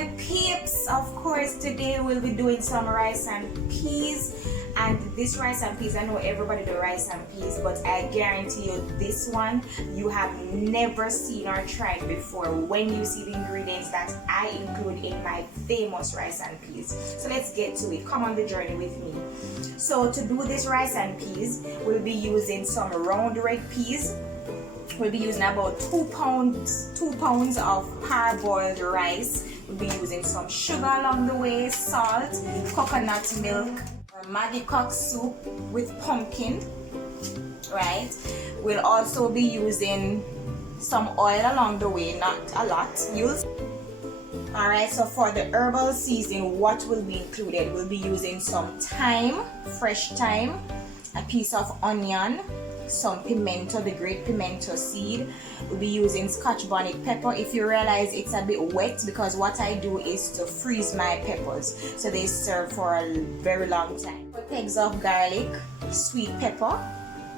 my peeps, of course today we'll be doing some rice and peas. And this rice and peas, I know everybody do rice and peas, but I guarantee you this one you have never seen or tried before when you see the ingredients that I include in my famous rice and peas. So let's get to it. Come on the journey with me. So to do this rice and peas, we'll be using some round red peas. We'll be using about 2 pounds of parboiled rice. We'll be using some sugar along the way, salt, coconut milk, Maggi cock soup with pumpkin, right? We'll also be using some oil along the way, not a lot. Alright, so for the herbal seasoning, what will be included? We'll be using some thyme, fresh thyme, a piece of onion, some pimento, the great pimento seed. We'll be using scotch bonnet pepper. If you realize it's a bit wet, because what I do is to freeze my peppers so they serve for a very long time. Pegs of garlic, sweet pepper,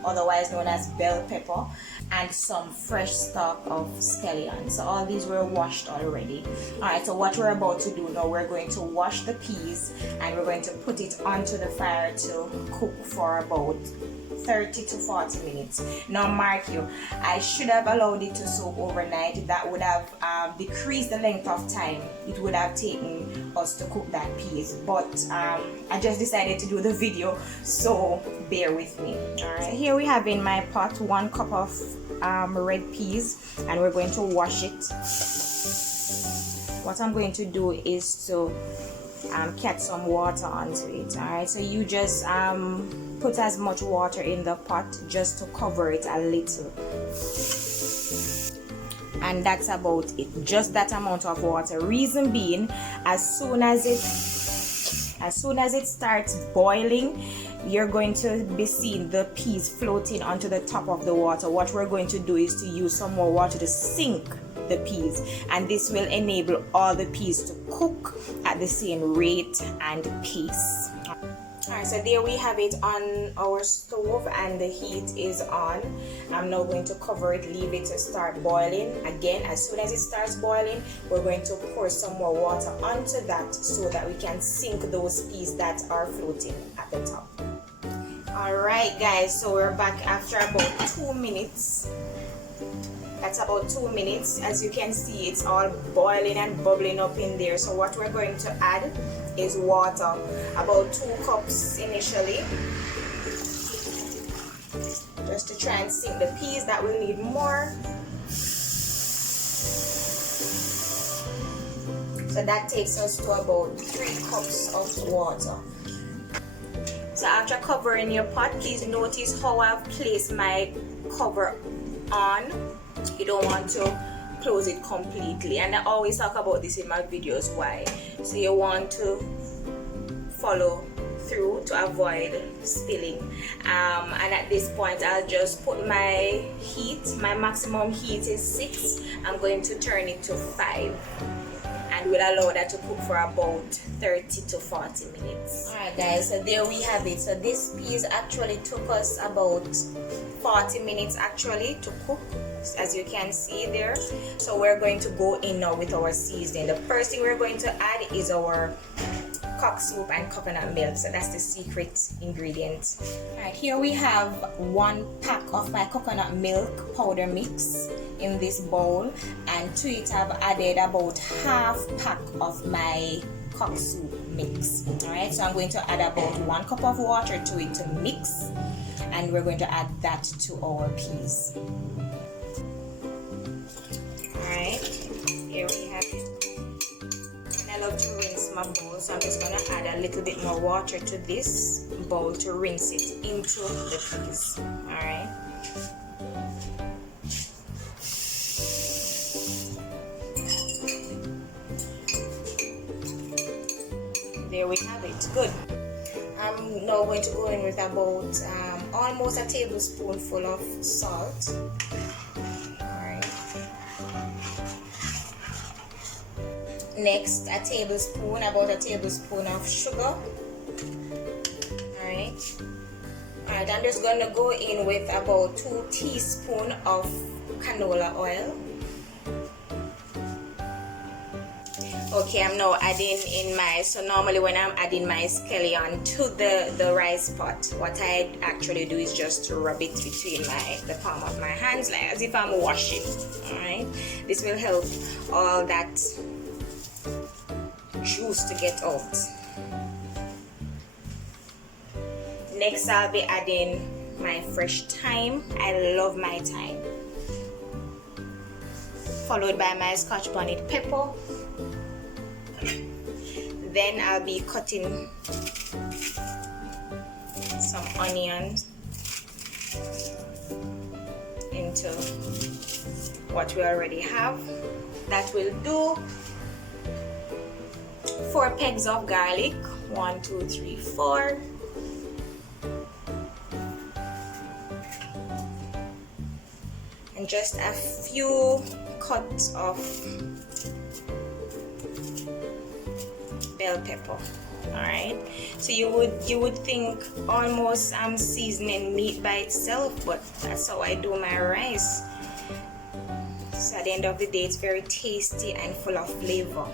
otherwise known as bell pepper, and some fresh stalk of scallion. So all these were washed already. Alright, so what we're about to do now, we're going to wash the peas and we're going to put it onto the fire to cook for about 30 to 40 minutes. Now mark you, I should have allowed it to soak overnight. That would have decreased the length of time it would have taken us to cook that peas, but I just decided to do the video, so bear with me. Alright, so here we have in my pot 1 cup of red peas, and we're going to wash it. What I'm going to do is to catch some water onto it. Alright, so you just put as much water in the pot just to cover it a little, and that's about it, just that amount of water. Reason being, as soon as it starts boiling, you're going to be seeing the peas floating onto the top of the water. What we're going to do is to use some more water to sink the peas, and this will enable all the peas to cook at the same rate and pace. Alright, so there we have it on our stove and the heat is on. I'm now going to cover it, leave it to start boiling. Again, as soon as it starts boiling, we're going to pour some more water onto that so that we can sink those peas that are floating at the top. Alright guys, so we're back after about 2 minutes. That's about 2 minutes. As you can see, it's all boiling and bubbling up in there. So what we're going to add is water, about 2 cups initially, just to try and sink the peas. That will need more. So that takes us to about 3 cups of water. So after covering your pot, please notice how I've placed my cover on. You don't want to close it completely, and I always talk about this in my videos. Why? So you want to follow through to avoid spilling, and at this point I'll just put my heat. My maximum heat is 6. I'm going to turn it to 5, and we'll allow that to cook for about 30 to 40 minutes. Alright guys, so there we have it. So this peas actually took us about 40 minutes actually to cook, as you can see there. So we're going to go in now with our seasoning. The first thing we're going to add is our cock soup and coconut milk. So that's the secret ingredient. Alright, here we have 1 pack of my coconut milk powder mix in this bowl, and to it I've added about half pack of my cock soup mix. Alright, so I'm going to add about 1 cup of water to it to mix, and we're going to add that to our peas. Alright, here we have it. And I love to rinse my bowl, so I'm just going to add a little bit more water to this bowl to rinse it into the peas. Alright. There we have it. Good. I'm now going to go in with about almost a tablespoonful of salt. Alright. Next, about a tablespoon of sugar. Alright. Alright, I'm just going to go in with about 2 teaspoons of canola oil. Okay, I'm now adding in so normally when I'm adding my scallion to the rice pot, what I actually do is just rub it between the palm of my hands, like as if I'm washing. Alright, this will help all that juice to get out. Next, I'll be adding my fresh thyme. I love my thyme. Followed by my scotch bonnet pepper. Then I'll be cutting some onions into what we already have. That will do. 4 pegs of garlic. 1, 2, 3, 4. And just a few cuts of bell pepper. Alright, so you would think almost I'm seasoning meat by itself, but that's how I do my rice. So at the end of the day, it's very tasty and full of flavor.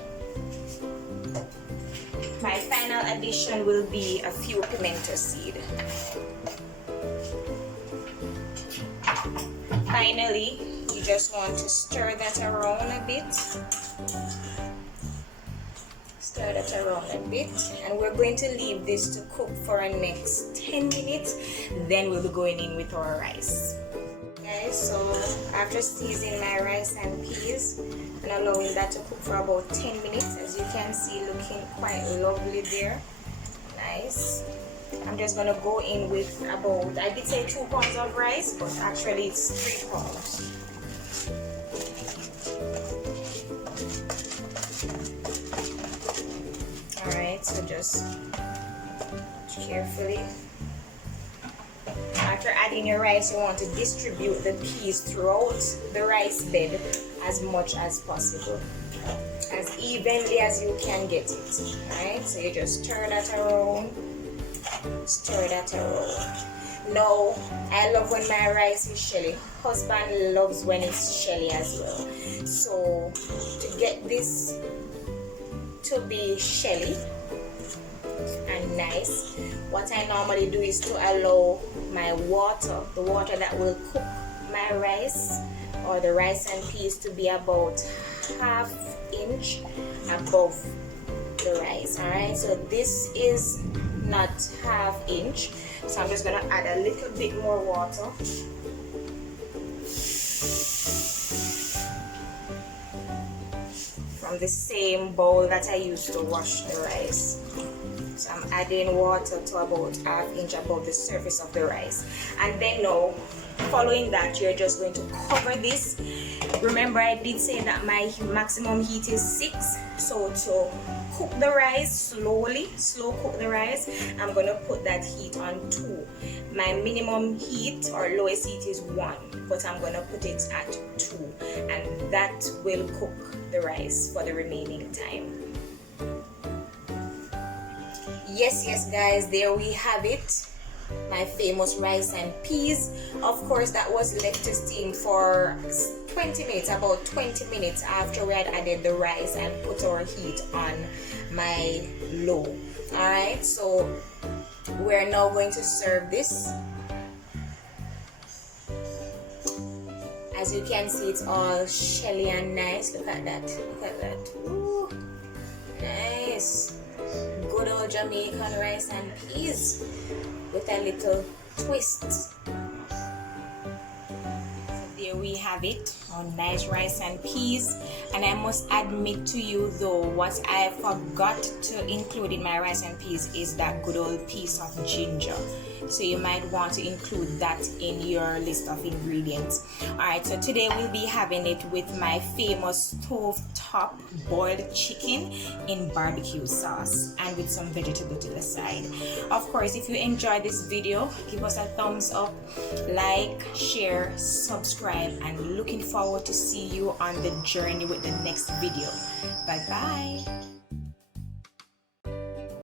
My final addition will be a few pimento seed. Finally, you just want to stir that around a bit. Stir that around a bit, and we're going to leave this to cook for the next 10 minutes. Then we'll be going in with our rice. Guys, so after seasoning my rice and peas and allowing that to cook for about 10 minutes, as you can see, looking quite lovely there. Nice. I'm just gonna go in with about, I did say 2 pounds of rice, but actually it's 3 pounds. Alright, so just carefully. After adding your rice, you want to distribute the peas throughout the rice bed as much as possible, as evenly as you can get it. Alright, so you just stir that around. Stir that around. Now, I love when my rice is shelly. Husband loves when it's shelly as well. So, to get this to be shelly and nice, what I normally do is to allow my water, the water that will cook my rice or the rice and peas, to be about 1/2 inch above the rice. Alright, so this is not 1/2 inch, so I'm just gonna add a little bit more water. From the same bowl that I used to wash the rice. So I'm adding water to about 1/2 inch above the surface of the rice. And then now, following that, you're just going to cover this. Remember, I did say that my maximum heat is 6. So to cook the rice slowly, slow cook the rice, I'm going to put that heat on 2. My minimum heat or lowest heat is 1, but I'm going to put it at 2. And that will cook the rice for the remaining time. Yes guys, there we have it, my famous rice and peas. Of course, that was left to steam for 20 minutes, about 20 minutes after we had added the rice and put our heat on my low. Alright, so we're now going to serve this. As you can see, it's all shelly and nice. Look at that, look at that. Ooh, nice. Good old Jamaican rice and peas with a little twist. There we have it, our nice rice and peas. And I must admit to you though, what I forgot to include in my rice and peas is that good old piece of ginger. So you might want to include that in your list of ingredients. Alright, so today we'll be having it with my famous stove top boiled chicken in barbecue sauce and with some vegetable to the side. Of course, if you enjoyed this video, give us a thumbs up, like, share, subscribe, and looking forward to see you on the journey with the next video. Bye bye.